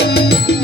Thank you.